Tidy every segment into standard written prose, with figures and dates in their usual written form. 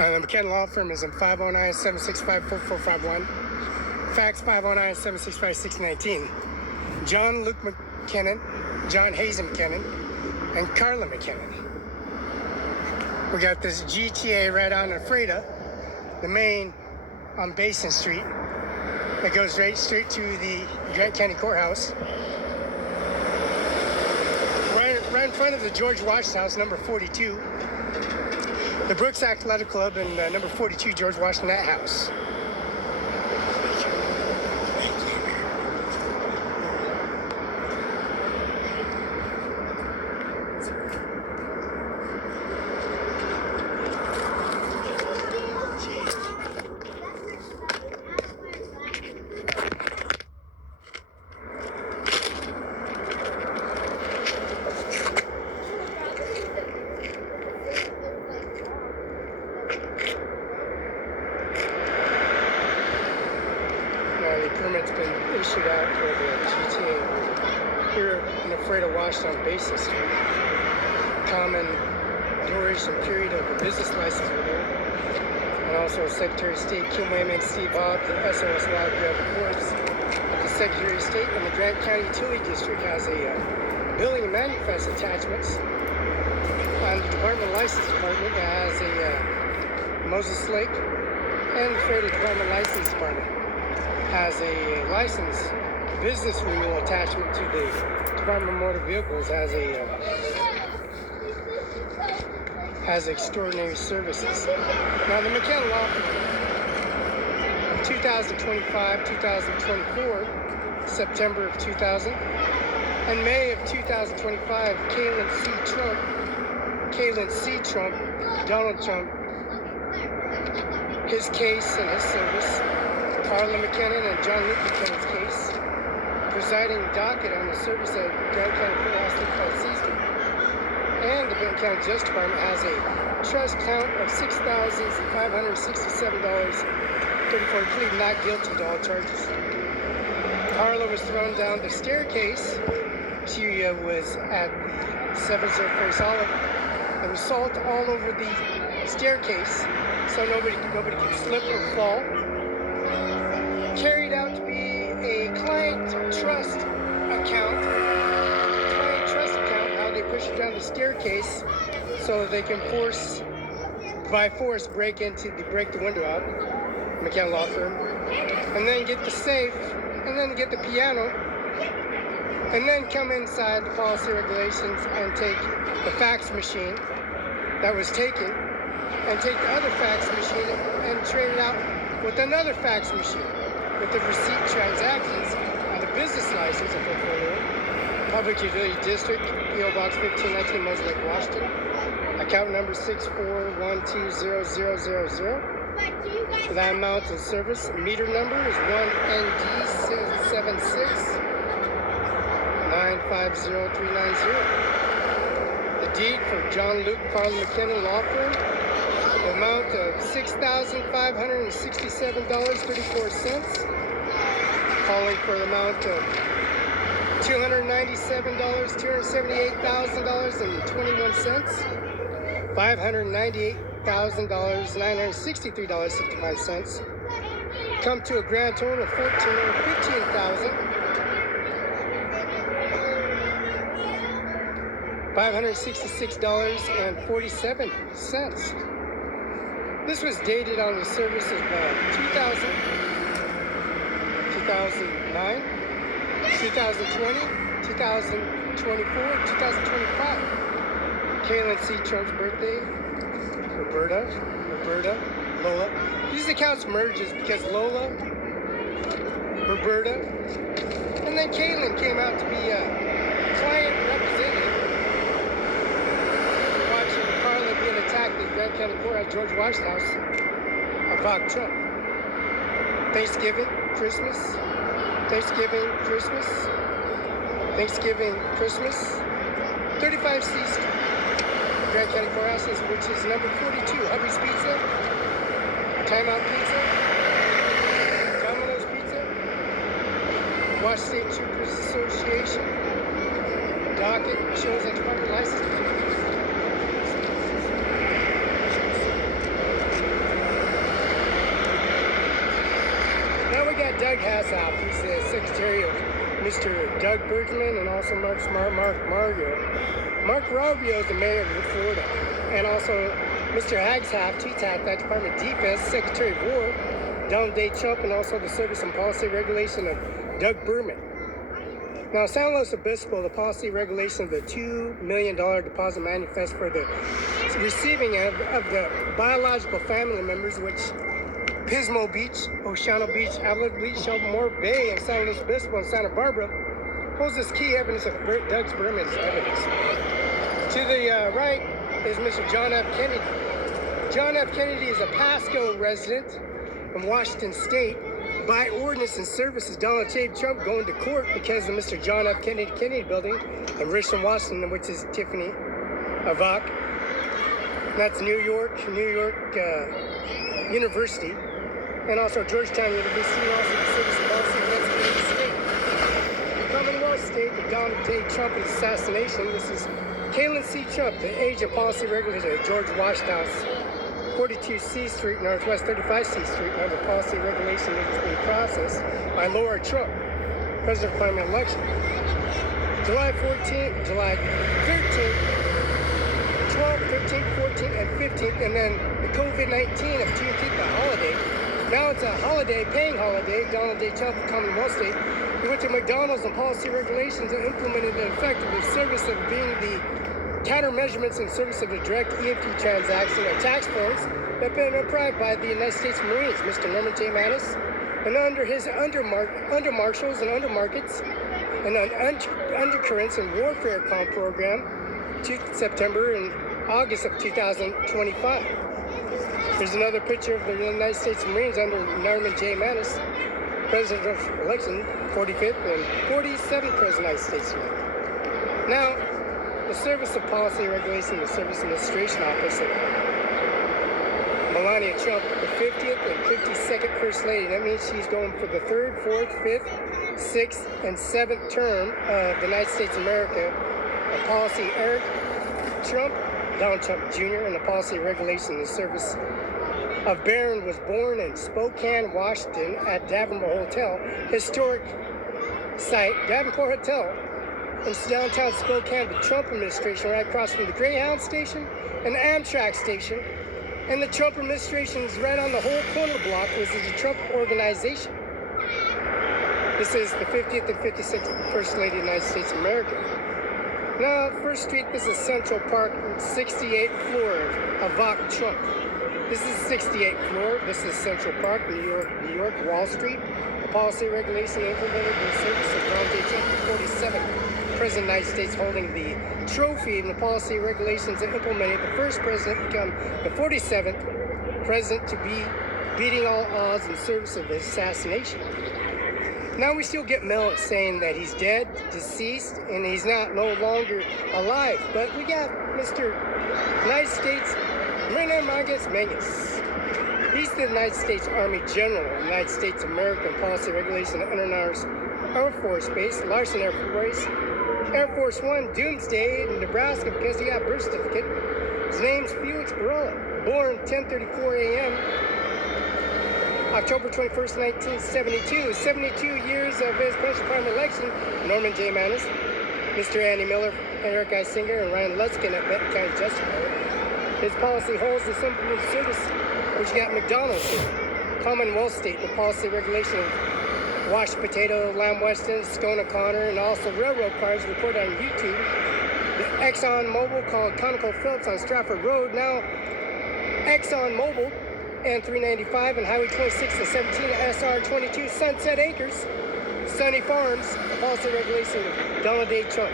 The McKenna Law Firm is in 509-765-4451. Fax 509-765-619. John Luke McKinnon, John Hazen McKinnon, and Carla McKinnon. We got this GTA right on Ephrata, the main on Basin Street that goes right straight to the Grant County Courthouse. Right in front of the George Washington House, number 42. The Brooks Athletic Club and number 42 George Washington that house. The permit's been issued out for the GTA here in Ephrata, Washington, Basin Street. Common duration period of a business license renewal. And also Secretary of State Kim Wayman, Steve Hobbs, the SOS Log reports that the Secretary of State and the Grant County Utility District has a building and manifest attachments. And the Department of License Department that has a Moses Lake and the Ephrata Department License Department has a license business renewal attachment to the Department of Motor Vehicles has extraordinary services. Now the McKenna Law Firm, 2025, 2024, September of 2000, and May of 2025, Kaylin C. Trump, Donald Trump, his case and his service, Carla McKinnon and John Luke McKinnon's case, presiding docket on the service at Grant County Courthouse 35 C Street. And the Grant County Justice Department has a trust count of $6,567.34, pleading not guilty to all charges. Carla was thrown down the staircase. She was at the 704 Solid. There was salt all over the staircase, so nobody could slip or fall. Carried out to be a client trust account, how they push it down the staircase so they can by force break the window out, McKenna Law Firm, and then get the safe, and then get the piano, and then come inside the policy regulations and take the fax machine that was taken, and take the other fax machine and trade it out with another fax machine, with the receipt transactions on the business license of Othello, Public Utility District, P.O. Box 1519, Mosaic, Washington. Account number 641200000. For that amount in service, meter number is 1ND769503990. The deed for John Luke Carl McKinnon Law Firm, the amount of $6,567.34, calling for the amount of $297,278,021, $598,963.65, come to a grand total of $566,566.47. This was dated on the service of 2000, 2009, 2020, 2024, 2025. Kaylin C. Trump's birthday, Roberta, Lola. These accounts merges because Lola, Roberta, and then Kaylin came out to be a client representative, watching Carla being attacked at Grant County Courthouse, George Washington House, about Trump. Thanksgiving, Christmas, 35 C Street, Grant County Courthouse, which is number 42, Hubby's Pizza, Timeout Pizza, Domino's Pizza, Washington State Troopers Association, docket shows that Department license. Doug Hasselhoff. He's the secretary of Mr. Doug Bergman and also Mark Margo. Mark Rubio is the mayor of Florida. And also Mr. Hagshaft, TTAC, that Department of Defense, Secretary of War, Donald J. Trump, and also the Service and Policy Regulation of Doug Berman. Now, San Luis Obispo, the policy regulation of the $2 million deposit manifest for the receiving of the biological family members, which Pismo Beach, Oceano Beach, Avila Beach, Shelbymore Bay, and San Luis Obispo and Santa Barbara holds this key evidence of Doug Berman's evidence. To the right is Mr. John F. Kennedy. John F. Kennedy is a Pasco resident in Washington State. By ordinance and services, Donald J. Trump going to court because of Mr. John F. Kennedy building in Richland, Washington, which is Tiffany Avak. That's New York University, and also Georgetown University, and also the Service and Policy of the state. The Commonwealth state of Donald J. Trump and assassination. This is Kalen C. Trump, the agent policy regulator at George Washington's 42C Street, Northwest 35C Street, under policy regulation that is being processed by Laura Trump, President primary election. July 14th, July 13th, 12th, 13th, 14th, and 15th, and then the COVID-19 of Juneteenth, the holiday. Now it's a holiday, paying holiday, Donald J. Trump, Commonwealth state. He went to McDonald's and policy regulations and implemented an effective service of being the countermeasurements in service of a direct EFT transaction and tax forms that have been approved by the United States Marines, Mr. Norman J. Mattis, and under his under-marshals and under-markets and undercurrents and warfare comp program to September and August of 2025. There's another picture of the United States Marines under Norman J. Mattis, President of election, 45th and 47th President of the United States. Now, the Service of Policy Regulation, the Service Administration Office of Melania Trump, the 50th and 52nd First Lady. That means she's going for the 3rd, 4th, 5th, 6th, and 7th term of the United States of America. The policy Eric Trump, Donald Trump Jr., and the policy regulation and service of Barron was born in Spokane, Washington at Davenport Hotel, historic site, Davenport Hotel, in downtown Spokane, the Trump administration, right across from the Greyhound station and the Amtrak station. And the Trump administration is right on the whole corner block, which is the Trump organization. This is the 50th and 56th First Lady of the United States of America. Now, First Street, this is Central Park, 68th floor of Avak Trump. This is 68th floor. This is Central Park, New York, Wall Street. The policy regulation implemented in the service of Donald J. Trump, 47th. President of the United States holding the trophy and the policy regulations that implemented the first president to become the 47th president to be beating all odds in service of his assassination. Now we still get mail saying that he's dead, deceased, and he's no longer alive. But we got Mr. United States Menges. He's the United States Army General, United States American Policy Regulation under Air Force Base, Larson Air Force, Air Force One, Doomsday in Nebraska because he got a birth certificate. His name's Felix Barela, born 10:34 a.m. October 21st, 1972. 72 years of his presidential primary election. Norman J. Mattis, Mr. Andy Miller, Eric I. Singer, and Ryan Luskin at Benton County Justice Court. His policy holds the implemented service, which got McDonald's here. Commonwealth state, the policy regulation of Washed Potato, Lamb Weston, Scone O'Connor, and also railroad cars reported on YouTube. The Exxon Mobil called ConocoPhillips on Stratford Road, now Exxon Mobil, and 395 and Highway 26 and 17 SR 22 Sunset Acres, Sunny Farms, policy regulation of Donald J. Trump.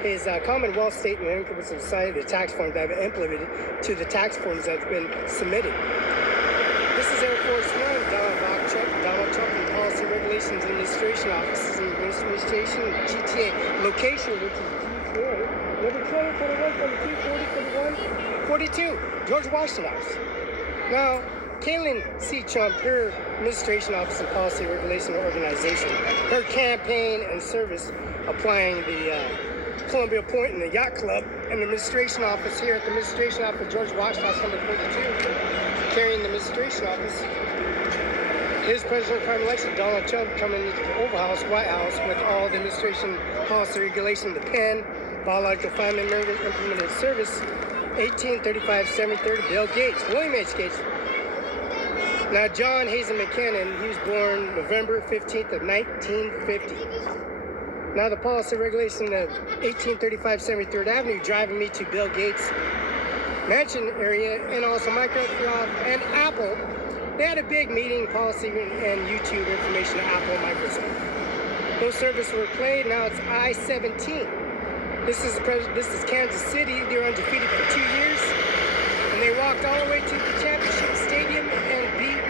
His Commonwealth state and income society, the tax forms that have been implemented to the tax forms that's been submitted. This is Air Force One, Donald Trump, and Policy Regulations Administration Offices and Administration GTA location, which is GTA number 20, 21, 22, 40, 41, 42, George Washington House. Now, Kalen C. Trump, her administration office and policy regulation organization, her campaign and service applying the Columbia Point and the Yacht Club, and the administration office here at the administration office, George Washington House number 42, carrying the administration office. His president prime election, Donald Trump, coming into the Oval House, White House, with all the administration policy regulation, the PEN, biological confinement members implemented service, 1835-7030, Bill Gates, William H. Gates. Now, John Hazen McKinnon, he was born November 15th of 1950. Now, the policy regulation of 1835-73rd Avenue, driving me to Bill Gates' mansion area, and also Microsoft and Apple. They had a big meeting, policy, and YouTube information to Apple and Microsoft. Those services were played. Now it's I-17. This is Kansas City. They were undefeated for 2 years, and they walked all the way to the championship stadium and beat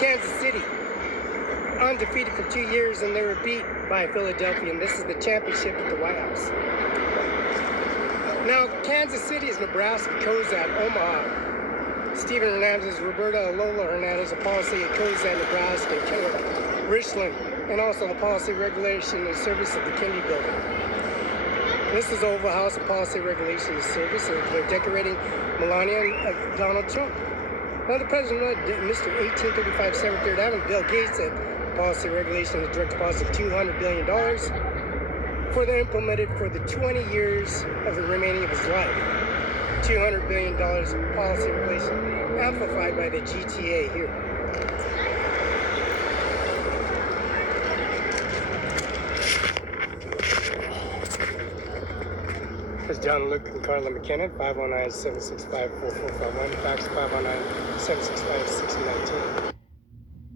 Kansas City. Undefeated for 2 years, and they were beat by Philadelphia, and this is the championship at the White House. Now, Kansas City is Nebraska, Cozad, Omaha. Stephen Hernandez, Roberta Lola Hernandez, a policy at Cozad, Nebraska, Keller, Richland, and also the policy regulation and service of the Kennedy Building. This is Oval House and policy regulation and service, and they're decorating Melania and Donald Trump. Now, the president of Mr. 1835 73rd Avenue, Bill Gates, said policy regulation and direct deposit of $200 billion for the implemented for the 20 years of the remaining of his life. $200 billion policy regulation amplified by the GTA here. There's John Luke and Carla McKinnon, 519-765-4451, fax 519-765-6019.